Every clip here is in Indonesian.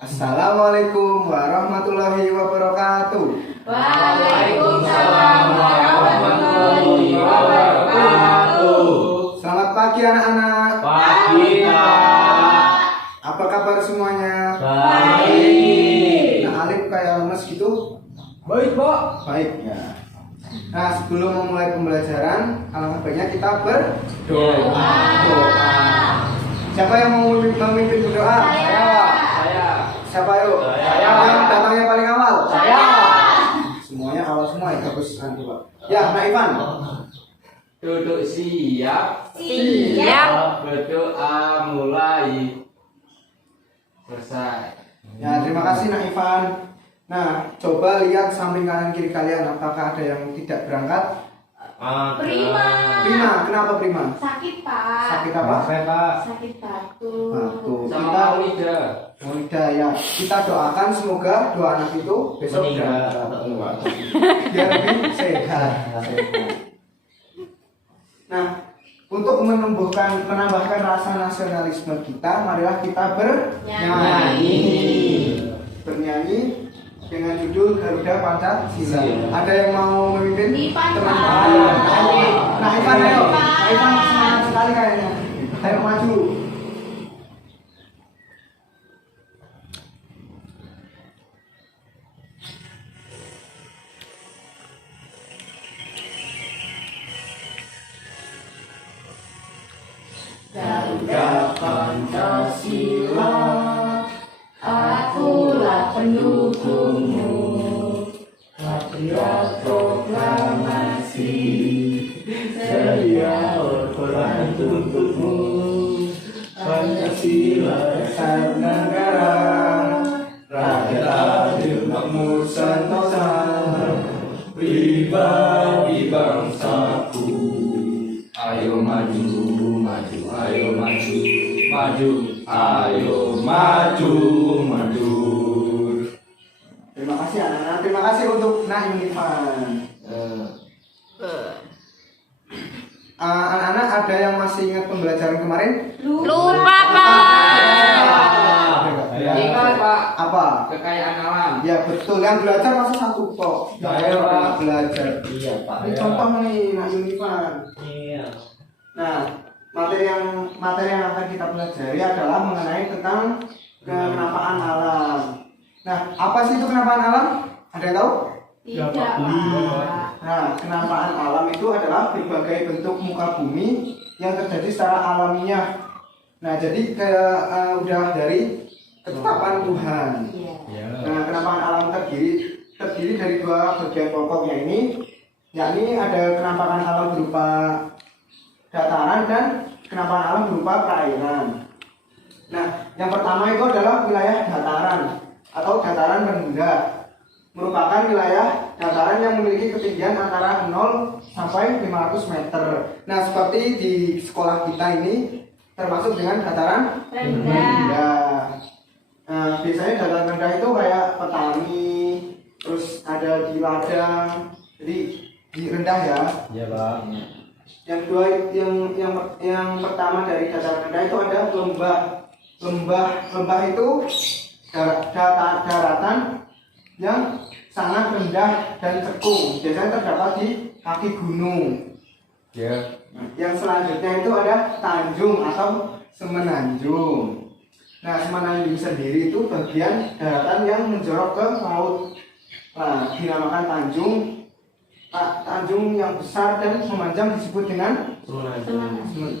Assalamualaikum warahmatullahi wabarakatuh. Waalaikumsalam warahmatullahi wabarakatuh. Selamat pagi anak-anak. Pagi, Pak. Apa kabar semuanya? Baik. Nah, Alif kayak lemes gitu? Baik, Pak. Baik ya. Nah, sebelum memulai pembelajaran, alangkah baiknya kita berdoa. Siapa yang mau memimpin berdoa? Saya. Siapa yuk? Saya. Yang datangnya paling awal? Saya. Semuanya awal semua ya, bagus nanti Pak. Ya, Nak Ivan. Duduk siap. Siap. Berdoa mulai. Selesai. Ya, terima kasih Nak Ivan. Nah, coba lihat samping kanan kiri kalian, apakah ada yang tidak berangkat? Prima. Prima, kenapa Prima? Sakit, Pak. Sakit apa? Pak. Sakit batuk. Batuk. Sama Kita Maulida. Maulida ya. Kita doakan semoga dua anak itu besok berangkat. Biar lebih sehat. Nah, untuk menambahkan rasa nasionalisme kita, marilah kita bernyanyi. Bernyanyi dengan judul Garuda Pancasila. Ada yang mau memimpin? Ivan, Pak. Teman-teman. Nah, Ivan ayo. Nah, Ivan semangat sekali kayaknya. Ayo maju. Garuda Pancasila, akulah pendukungmu. Patriot proklamasi, sedia berperan untukmu. Pancasila dasar negara, rakyat adil makmur sentosa, pribadi bangsaku. Ayo maju, maju, ayo maju, maju, ayo maju, maju. Terima kasih anak-anak. Terima kasih untuk Naim Ivan. Anak-anak ada yang masih ingat pembelajaran kemarin? Lupa, Pak. Ingat, Pak. Apa? Kekayaan alam. Ya betul, yang belajar masa satu kok. Saya, Yang Pak. belajar. Iya, Pak. Ini contoh nih Naim Ivan. Iya. Nah, materi yang akan kita pelajari adalah mengenai tentang kenapaan alam. Nah, apa sih itu kenapaan alam? Ada yang tahu? Tidak, Pak. Nah, kenapaan alam itu adalah berbagai bentuk muka bumi yang terjadi secara alamiah. Nah, jadi udah dari ketetapan Tuhan. Iya. Nah, kenapaan alam terdiri dari dua bagian pokoknya ini, yakni ada kenapaan alam berupa dataran dan kenapaan alam berupa perairan. Nah, yang pertama itu adalah wilayah dataran atau dataran rendah. Merupakan wilayah dataran yang memiliki ketinggian antara 0 sampai 500 meter. Nah, seperti di sekolah kita ini termasuk dengan dataran rendah. Nah, biasanya dataran rendah itu kayak petani, terus ada di ladang. Jadi di rendah ya. Iya, Pak. Yang kedua, yang pertama dari dataran rendah itu ada lembah. Lembah itu daratan yang sangat rendah dan cekung. Biasanya terdapat di kaki gunung. Ya. Yang selanjutnya itu ada tanjung atau semenanjung. Nah, semenanjung sendiri itu bagian daratan yang menjorok ke laut. Nah, dinamakan tanjung. Tanjung yang besar dan memanjang disebut dengan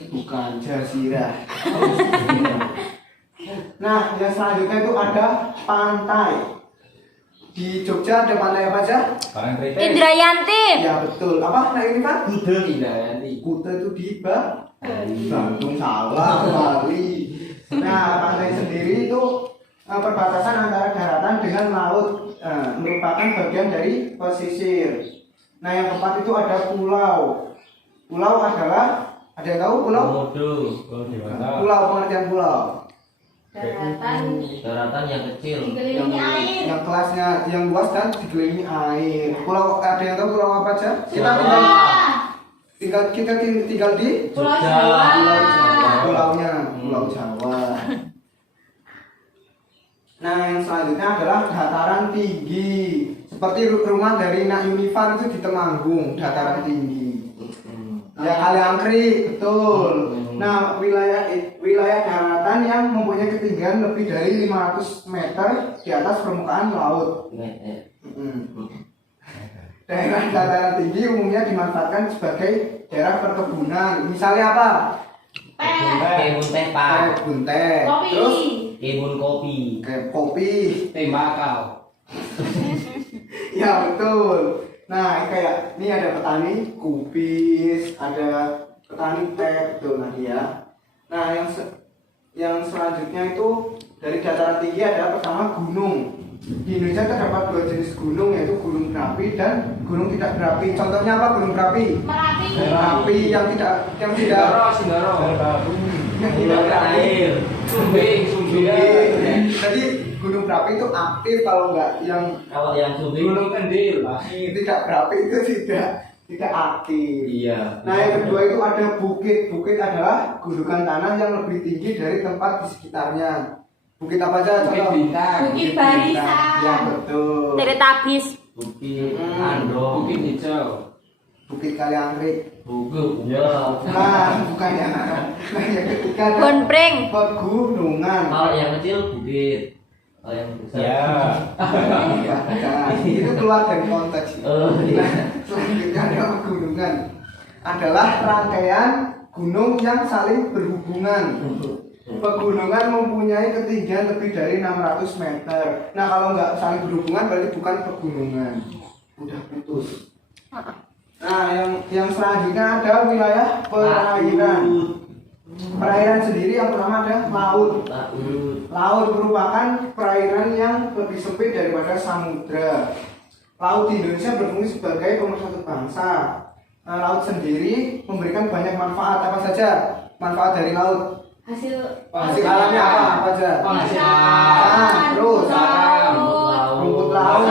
bukan jazirah. Nah, yang selanjutnya itu ada pantai. Di Jogja ada pantai apa aja? Indrayanti. Ya betul. Apa? Nah ini kan? Kuda tidak nanti. Kuta itu di Bandung, salah Bali. Nah, pantai sendiri itu perbatasan antara daratan dengan laut, merupakan bagian dari pesisir. Nah, yang keempat itu ada pulau. Pulau adalah, ada yang tahu pulau? Pulau, pengertian pulau. Daratan yang kecil. dikelilingi air. Yang kelasnya yang luas dan dikelilingi air. Pulau, ada yang tahu pulau apa aja? Kita tinggal di Pulau Jogja. Jawa. Pulaunya Pulau Jawa. Nah, yang selanjutnya adalah dataran tinggi. Seperti rumah dari Nak Yunifan itu di Temanggung, dataran tinggi. Ya, Kaliangkrik, betul. Nah, wilayah daratan yang mempunyai ketinggian lebih dari 500 meter di atas permukaan laut. Daerah dataran tinggi umumnya dimanfaatkan sebagai daerah perkebunan. Misalnya apa? Kebun teh pak, Kebun teh. Terus kebun kopi, kopi. Tembakau. Ya, betul. Nah, kayak ini ada petani kubis, ada petani teh, betul nah ya. Nah, yang selanjutnya itu dari dataran tinggi adalah pertama gunung. Di Indonesia terdapat 2 jenis gunung, yaitu gunung berapi dan gunung tidak berapi. Contohnya apa gunung berapi? Merapi yang tidak Sindoro. yang tidak berapi. Sumbing. Jadi gunung berapi itu aktif, kalau enggak kalau yang sumbing Gunung Kendil. tidak berapi itu tidak aktif. iya. Nah, yang kedua itu ada bukit. Bukit adalah gundukan tanah yang lebih tinggi dari tempat di sekitarnya. Bukit apa saja? Bukit Contoh. Bintang. Bukit Barisan. Ya, betul. Teletabis. Bukit Andong, Bukit Hijau. Bukit Kaliangkrik. Bukit ya. Nah, bukan ya. Nah, yang ketiga ada Bonpreng. pegunungan. Kalau yang kecil bukit, kalau yang besar. Ya. Ya, nah, itu keluar dari konteks. Oh, iya. Nah, selanjutnya ada pegunungan. Adalah rangkaian gunung yang saling berhubungan. Pegunungan mempunyai ketinggian lebih dari 600 meter. Nah, kalau nggak saling berhubungan berarti bukan pegunungan. Udah putus. Nah, yang selanjutnya ada wilayah perairan. Perairan sendiri yang pertama ada laut. Laut merupakan perairan yang lebih sempit daripada samudra. Laut di Indonesia berfungsi sebagai pemersatu bangsa. Nah, laut sendiri memberikan banyak manfaat. Apa saja manfaat dari laut? Hasil alamnya apa aja? Penghasilan. Terus rumput laut,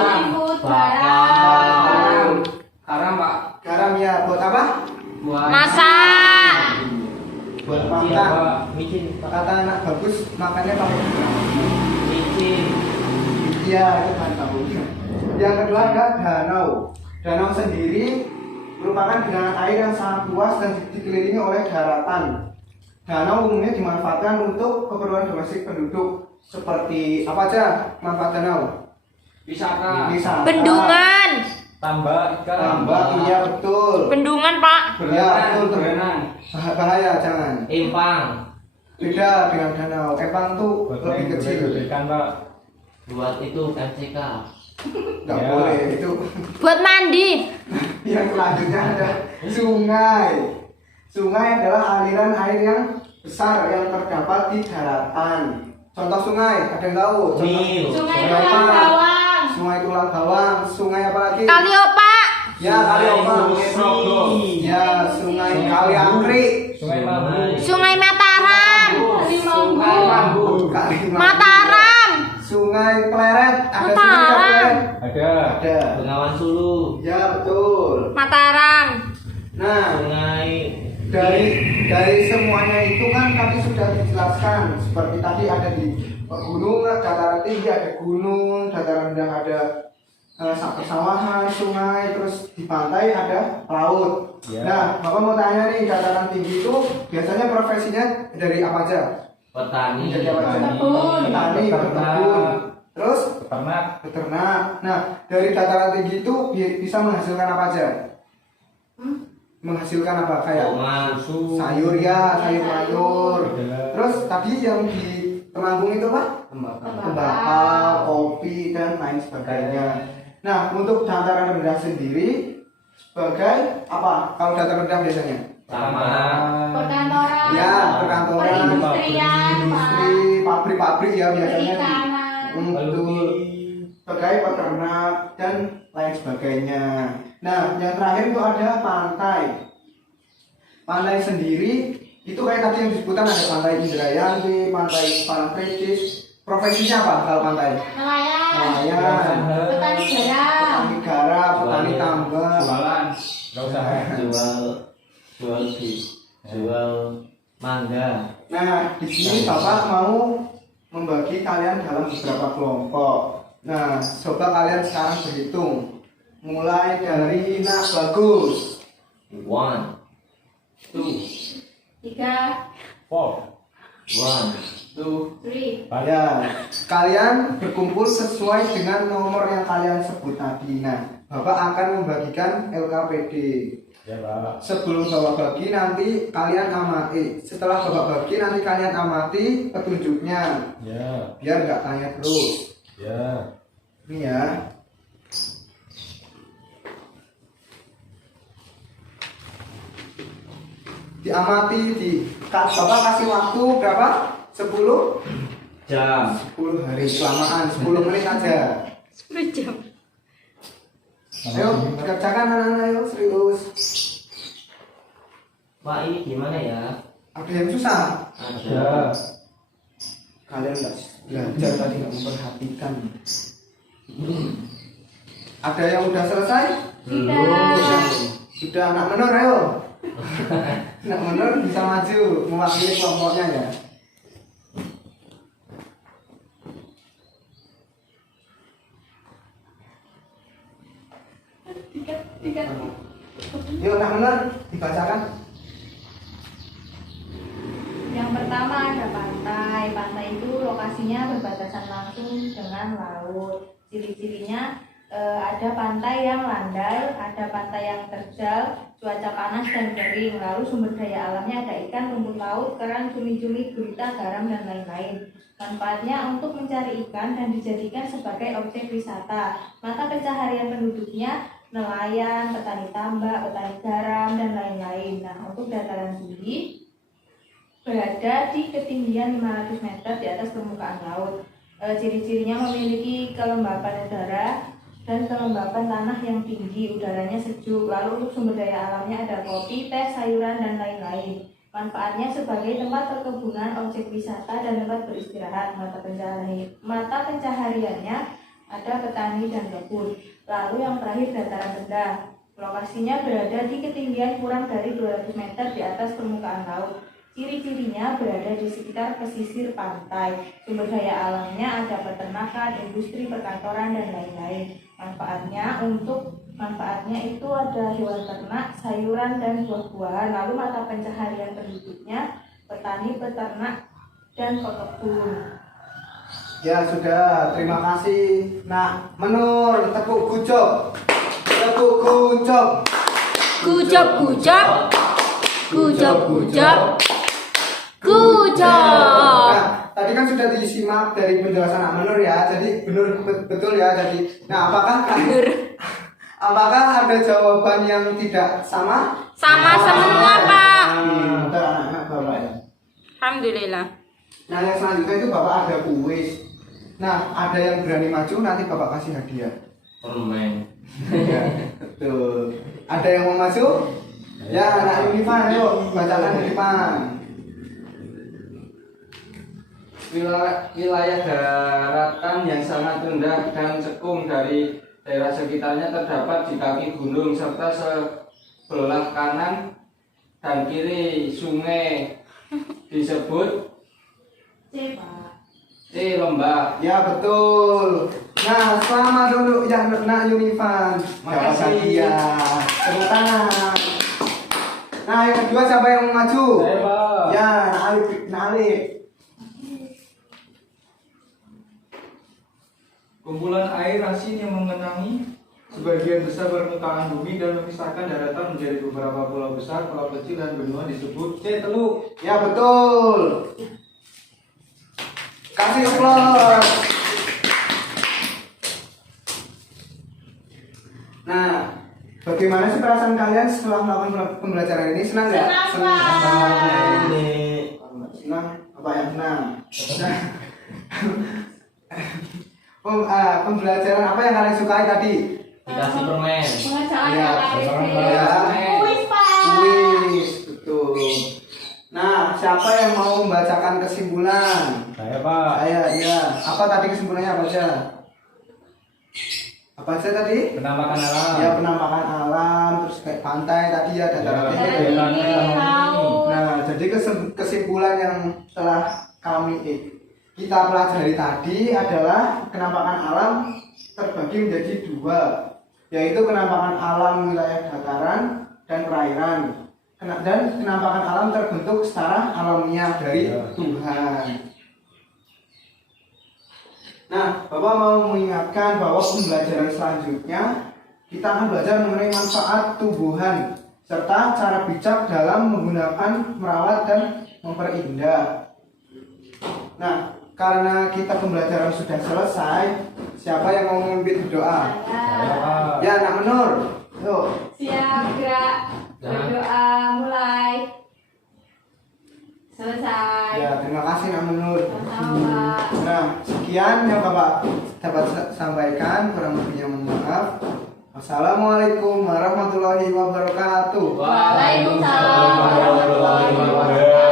Haram pak. garam ya, buat apa? Buat Masak. Buat makan. Micin, Kata anak bagus makannya pakai micin. iya, itu kan tahu. Yang kedua ada danau. Danau sendiri merupakan genangan air yang sangat luas dan dikelilingi oleh daratan. Danau umumnya dimanfaatkan untuk keperluan domestik penduduk. Seperti apa aja manfaat danau? wisata. Bendungan. Tambak ikan. Tambak, iya betul. Bendungan, Pak. Ya, betul. Berenang. Bahaya, jangan. Empang, Beda dengan danau. Empang tuh lebih kecil. Ikan pak. buat itu MCK. Nggak Ya. boleh itu. Buat mandi. Yang selanjutnya ada sungai. Sungai adalah aliran air yang besar yang terdapat di daratan. Contoh sungai, ada yang tahu? Nil. Sungai Tulang Tulang Bawang. Sungai Tulang Bawang. Sungai apa lagi? Kaliopa. Ya, Kaliopa. Sungai Ya, Sungai Kaliangkrik. Sungai Mambu. Sungai Mataram. Sungai Mambu. Kalimantan. Mataram. Sungai Pleret. Ada Mataram. sungai nggak, Pleret? Ada. Ada. Bengawan Sulu, Ya, betul. Mataram. Nah, Sungai dari semuanya itu kan tadi sudah dijelaskan. Seperti tadi ada di gunung, dataran tinggi ada gunung, dataran rendah ada persawahan, sungai, terus di pantai ada laut. Ya. Nah, Bapak mau tanya nih, dataran tinggi itu biasanya profesinya dari apa aja? petani, Jadi apa aja? Berkebun. Petani, berkebun. Terus Peternak. beternak. Nah, dari dataran tinggi itu bisa menghasilkan apa aja? Menghasilkan apa? Kayak tomat, sayur ya, sayur mayur. Kedelai. Terus tadi yang di Temanggung itu apa? Tembakau, kopi dan lain sebagainya. Nah, untuk dataran rendah sendiri sebagai apa? Kalau dataran rendah biasanya? sama Perkantoran. Ya, perkantoran, Perindustrian, industri, pabrik-pabrik ya biasanya. Perikanan. Betul. Sebagai peternak dan lain sebagainya. Nah, yang terakhir itu ada pantai. Pantai sendiri itu kayak tadi yang disebutkan ada pantai Indrayanti, pantai Parangtritis. Profesinya apa kalau pantai? Nelayan. Nelayan, Petani garam. petani garam, petani tambang. Jualan. Gak usah. jual mangga. Nah, di sini Bapak mau membagi kalian dalam beberapa kelompok. Nah, coba kalian sekarang berhitung. Mulai dari Nak Bagus. 1 2 3, 4. 1 3. Ya, kalian berkumpul sesuai dengan nomor yang kalian sebut tadi. Nah, Bapak akan membagikan LKPD. Ya, Pak. Sebelum Bapak bagi nanti kalian amati. Setelah Bapak bagi nanti kalian amati petunjuknya. Ya. Biar nggak tanya terus. Ya. Ini ya. Diamati Bapak kasih waktu berapa? 10 jam 10 hari kelamaan 10 menit aja. 10 jam. Ayo kerjakan anak-anak, ayo serius. Pak, ini gimana ya? Ada yang susah? Ya. Kalian nggak belajar tadi, nggak memperhatikan. Ada yang udah selesai? Tidak. Sudah anak menor, ayo. Anak menor bisa maju mewakili kelompoknya ya. Tiga. Yuk anak menor dibacakan. Yang pertama ada pantai. Pantai itu lokasinya berbatasan langsung dengan laut. Ciri-cirinya ada pantai yang landai, ada pantai yang terjal, cuaca panas dan kering. Lalu sumber daya alamnya ada ikan, rumput laut, kerang, cumi-cumi, gurita, garam dan lain-lain. Manfaatnya untuk mencari ikan dan dijadikan sebagai objek wisata. Mata pencaharian penduduknya nelayan, petani tambak, petani garam dan lain-lain. Nah, untuk dataran tinggi berada di ketinggian 500 meter di atas permukaan laut. Ciri-cirinya memiliki kelembapan udara dan kelembapan tanah yang tinggi, udaranya sejuk. Lalu untuk sumber daya alamnya ada kopi, teh, sayuran dan lain-lain. Manfaatnya sebagai tempat perkebunan, objek wisata dan tempat beristirahat. Mata pencahariannya ada petani dan kebun. Lalu yang terakhir dataran rendah. Lokasinya berada di ketinggian kurang dari 200 meter di atas permukaan laut. Ciri-cirinya berada di sekitar pesisir pantai. Sumber daya alamnya ada peternakan, industri, perkantoran dan lain-lain. Manfaatnya itu ada hewan ternak, sayuran dan buah-buahan. Lalu mata pencaharian penduduknya petani, peternak dan pekebun. Ya sudah, terima kasih Nak Menur. Tepuk gucop. Tepuk gucop. Gucap, gucap. Gucap, gucap. Gucap. Nah, tadi kan sudah disimak dari penjelasan Nak Menur ya. Jadi betul ya. Jadi, nah apakah ada jawaban yang tidak sama? Sama semua, Pak. Betul anak-anak Bapak ya. Alhamdulillah. Nah yang selanjutnya itu Bapak ada kuis. Nah ada yang berani maju nanti Bapak kasih hadiah. permen. Ya, betul. Ada yang mau maju? Ya anak Unifan, yuk bacakan Unifan. Wilayah daratan yang sangat rendah dan cekung dari daerah sekitarnya terdapat di kaki gunung serta sebelah kanan dan kiri sungai disebut C, Pak. C lembah. Ya betul. Nah selamat dulu ya Nak Unifan. Dapat hadiah. Tepuk tangan. Nah yang kedua siapa yang mau maju? Saya, Pak. Ya Nak Alif. Nak Alif. Kumpulan air asin yang mengenangi sebagian besar permukaan bumi dan memisahkan daratan menjadi beberapa pulau besar, pulau kecil dan benua disebut C teluk. Ya betul. Kasih aplaus. Nah, bagaimana sih perasaan kalian setelah melakukan pembelajaran ini? Senang nggak? Senang, Pak. Senang. Apa yang senang? Pembelajaran apa yang kalian sukai tadi? Dikasih permen. Pengerjaan Ya, yang ya. Kuis, Pak. Kuis, betul. Nah, siapa yang mau membacakan kesimpulan? Saya, Pak. Saya, ya. Apa tadi kesimpulannya apa aja? Apa aja tadi? Penampakan alam. Ya penampakan alam, terus kayak pantai tadi ya, dataran Ya. tinggi. Laut. Nah, jadi kesimpulan yang telah kami kita pelajari tadi adalah kenampakan alam terbagi menjadi dua, yaitu kenampakan alam wilayah dataran dan perairan. Dan kenampakan alam terbentuk secara alamiah dari Tuhan. Nah, Bapak mau mengingatkan bahwa pembelajaran selanjutnya kita akan belajar mengenai manfaat tumbuhan serta cara bijak dalam menggunakan, merawat, dan memperindah. Nah, karena kita pembelajaran sudah selesai, siapa yang mau memimpin doa? Saya. Ya, Nak Menur. Yuk. Siap, gerak. Berdoa mulai. Selesai. Ya, terima kasih Nak Menur. Sama-sama, Pak. Nah, sekian yang Bapak dapat sampaikan, kurang lebihnya mohon maaf. Wassalamualaikum warahmatullahi wabarakatuh. Waalaikumsalam warahmatullahi wabarakatuh.